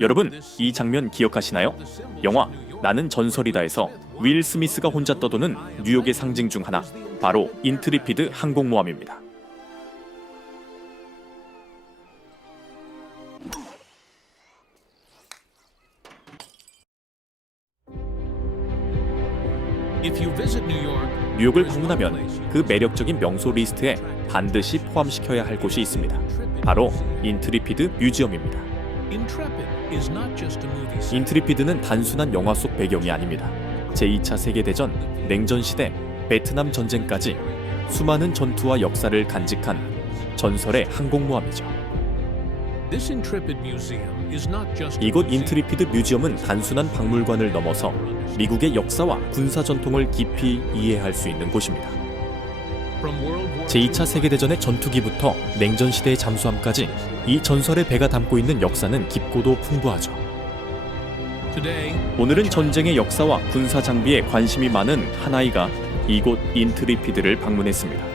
여러분, 이 장면 기억하시나요? 영화 나는 전설이다에서 윌 스미스가 혼자 떠도는 뉴욕의 상징 중 하나, 바로 인트리피드 항공모함입니다. 뉴욕을 방문하면 그 매력적인 명소 리스트에 반드시 포함시켜야 할 곳이 있습니다. 바로 인트리피드 뮤지엄입니다. 인트리피드는 단순한 영화 속 배경이 아닙니다. 제2차 세계대전, 냉전시대, 베트남 전쟁까지 수많은 전투와 역사를 간직한 전설의 항공모함이죠. 이곳 인트리피드 뮤지엄은 단순한 박물관을 넘어서 미국의 역사와 군사 전통을 깊이 이해할 수 있는 곳입니다. 제2차 세계대전의 전투기부터 냉전시대의 잠수함까지 이 전설의 배가 담고 있는 역사는 깊고도 풍부하죠. 오늘은 전쟁의 역사와 군사 장비에 관심이 많은 한 아이가 이곳 인트리피드를 방문했습니다.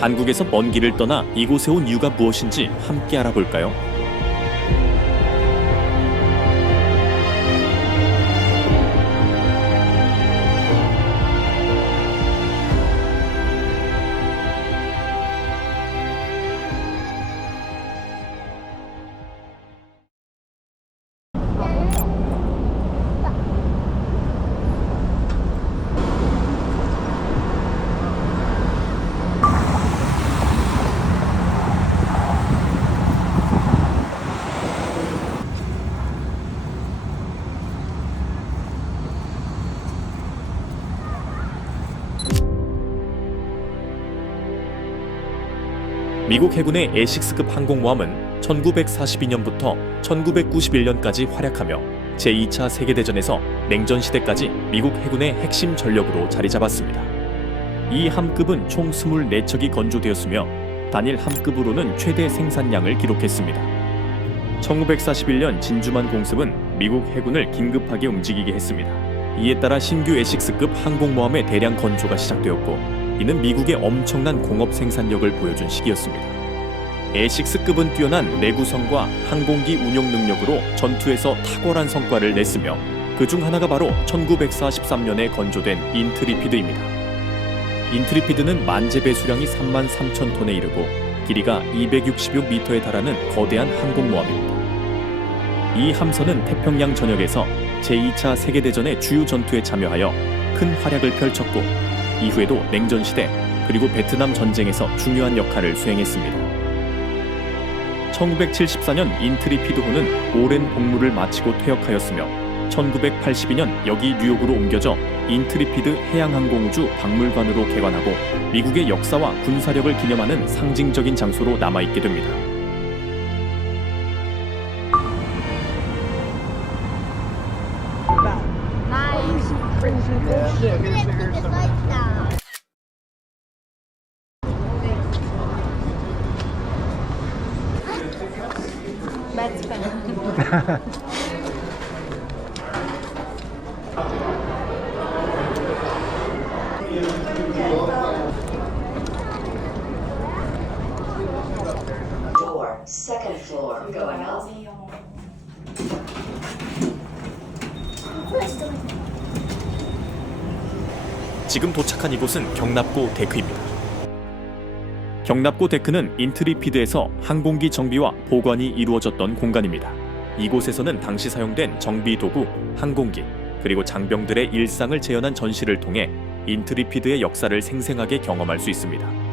한국에서 먼 길을 떠나 이곳에 온 이유가 무엇인지 함께 알아볼까요? 미국 해군의 에식스급 항공모함은 1942년부터 1991년까지 활약하며 제2차 세계대전에서 냉전시대까지 미국 해군의 핵심 전력으로 자리 잡았습니다. 이 함급은 총 24척이 건조되었으며 단일 함급으로는 최대 생산량을 기록했습니다. 1941년 진주만 공습은 미국 해군을 긴급하게 움직이게 했습니다. 이에 따라 신규 에식스급 항공모함의 대량 건조가 시작되었고, 이는 미국의 엄청난 공업 생산력을 보여준 시기였습니다. 에식스급은 뛰어난 내구성과 항공기 운용 능력으로 전투에서 탁월한 성과를 냈으며 그중 하나가 바로 1943년에 건조된 인트리피드입니다. 인트리피드는 만재 배수량이 33,000톤에 이르고 길이가 266m에 달하는 거대한 항공모함입니다. 이 함선은 태평양 전역에서 제2차 세계대전의 주요 전투에 참여하여 큰 활약을 펼쳤고, 이후에도 냉전시대 그리고 베트남 전쟁에서 중요한 역할을 수행했습니다. 1974년 인트리피드호는 오랜 복무를 마치고 퇴역하였으며 1982년 여기 뉴욕으로 옮겨져 인트리피드 해양항공우주 박물관으로 개관하고 미국의 역사와 군사력을 기념하는 상징적인 장소로 남아있게 됩니다. Door, second floor, going up. 지금 도착한 이곳은 경납고 데크입니다. 경납고 데크는 인트리피드에서 항공기 정비와 보관이 이루어졌던 공간입니다. 이곳에서는 당시 사용된 정비 도구, 항공기, 그리고 장병들의 일상을 재현한 전시를 통해 인트리피드의 역사를 생생하게 경험할 수 있습니다.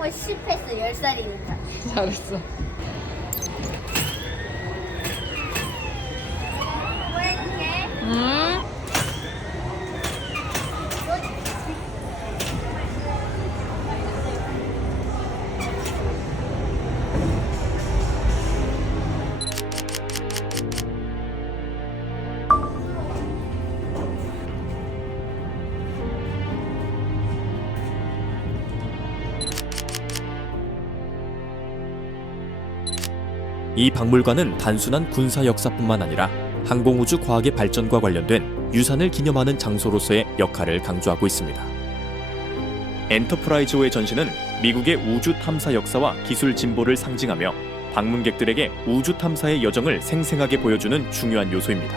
번 실패했어. 10살이니까. 잘했어. 뭐 해줄게? 응? 이 박물관은 단순한 군사 역사뿐만 아니라 항공우주 과학의 발전과 관련된 유산을 기념하는 장소로서의 역할을 강조하고 있습니다. 엔터프라이즈호의 전시는 미국의 우주 탐사 역사와 기술 진보를 상징하며 방문객들에게 우주 탐사의 여정을 생생하게 보여주는 중요한 요소입니다.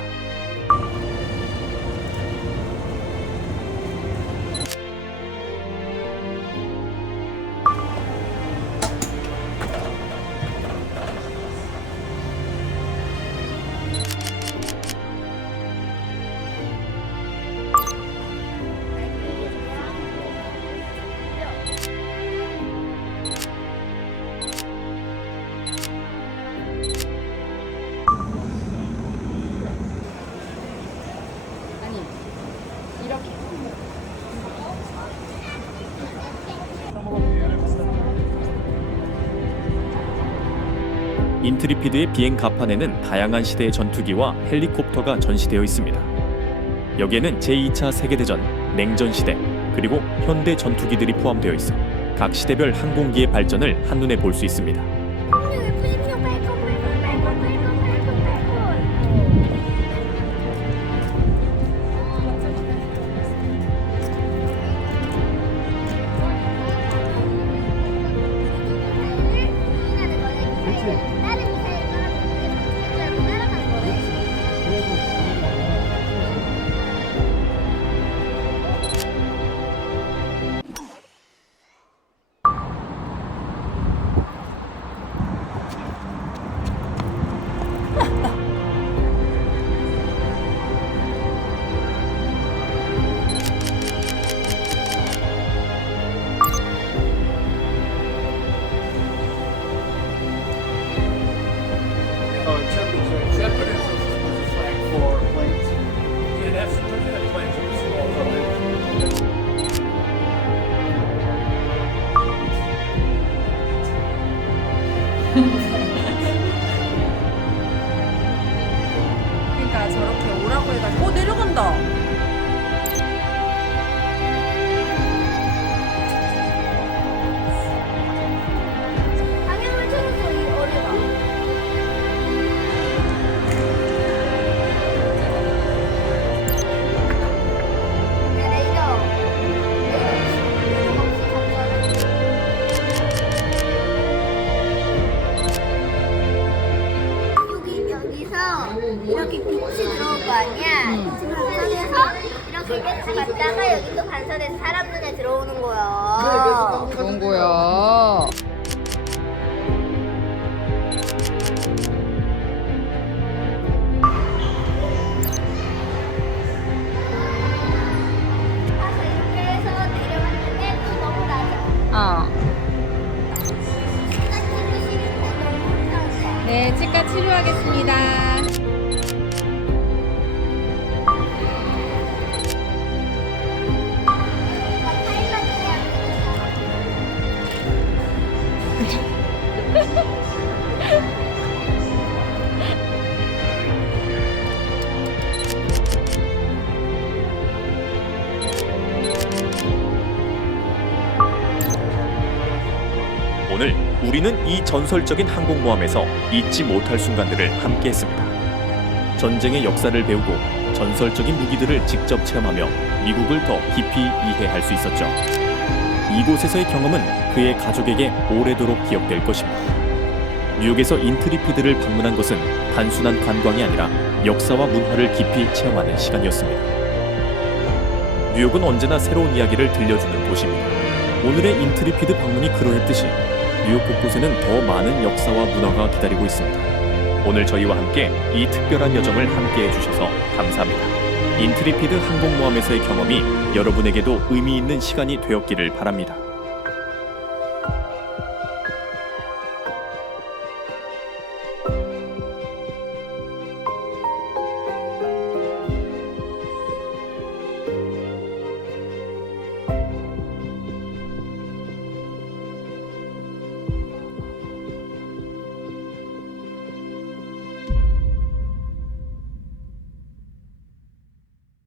아니, 이렇게. 인트리피드의 비행 갑판에는 다양한 시대의 전투기와 헬리콥터가 전시되어 있습니다. 여기에는 제2차 세계대전, 냉전시대, 그리고 현대 전투기들이 포함되어 있어 각 시대별 항공기의 발전을 한눈에 볼 수 있습니다. 그러니까 저렇게 오라고 해가지고 내려간다. 방향을 찾아서 이 어려워. 여기서 이렇게 빛이 들어올 거 아니야? 반선에서 이렇게 끝에 갔다가 여기 또 반선에서 사람 눈에 들어오는 거야. 좋은 거야. 가서 이렇게 해서 내려갔는데 또 너무 낮아. 시간 찍기 싫은데 너무 낮아. 네, 치과 치료하겠습니다. 오늘 우리는 이 전설적인 항공모함에서 잊지 못할 순간들을 함께했습니다. 전쟁의 역사를 배우고 전설적인 무기들을 직접 체험하며 미국을 더 깊이 이해할 수 있었죠. 이곳에서의 경험은 그의 가족에게 오래도록 기억될 것입니다. 뉴욕에서 인트리피드를 방문한 것은 단순한 관광이 아니라 역사와 문화를 깊이 체험하는 시간이었습니다. 뉴욕은 언제나 새로운 이야기를 들려주는 도시입니다. 오늘의 인트리피드 방문이 그러했듯이 뉴욕 곳곳에는 더 많은 역사와 문화가 기다리고 있습니다. 오늘 저희와 함께 이 특별한 여정을 함께 해주셔서 감사합니다. 인트리피드 항공모함에서의 경험이 여러분에게도 의미 있는 시간이 되었기를 바랍니다.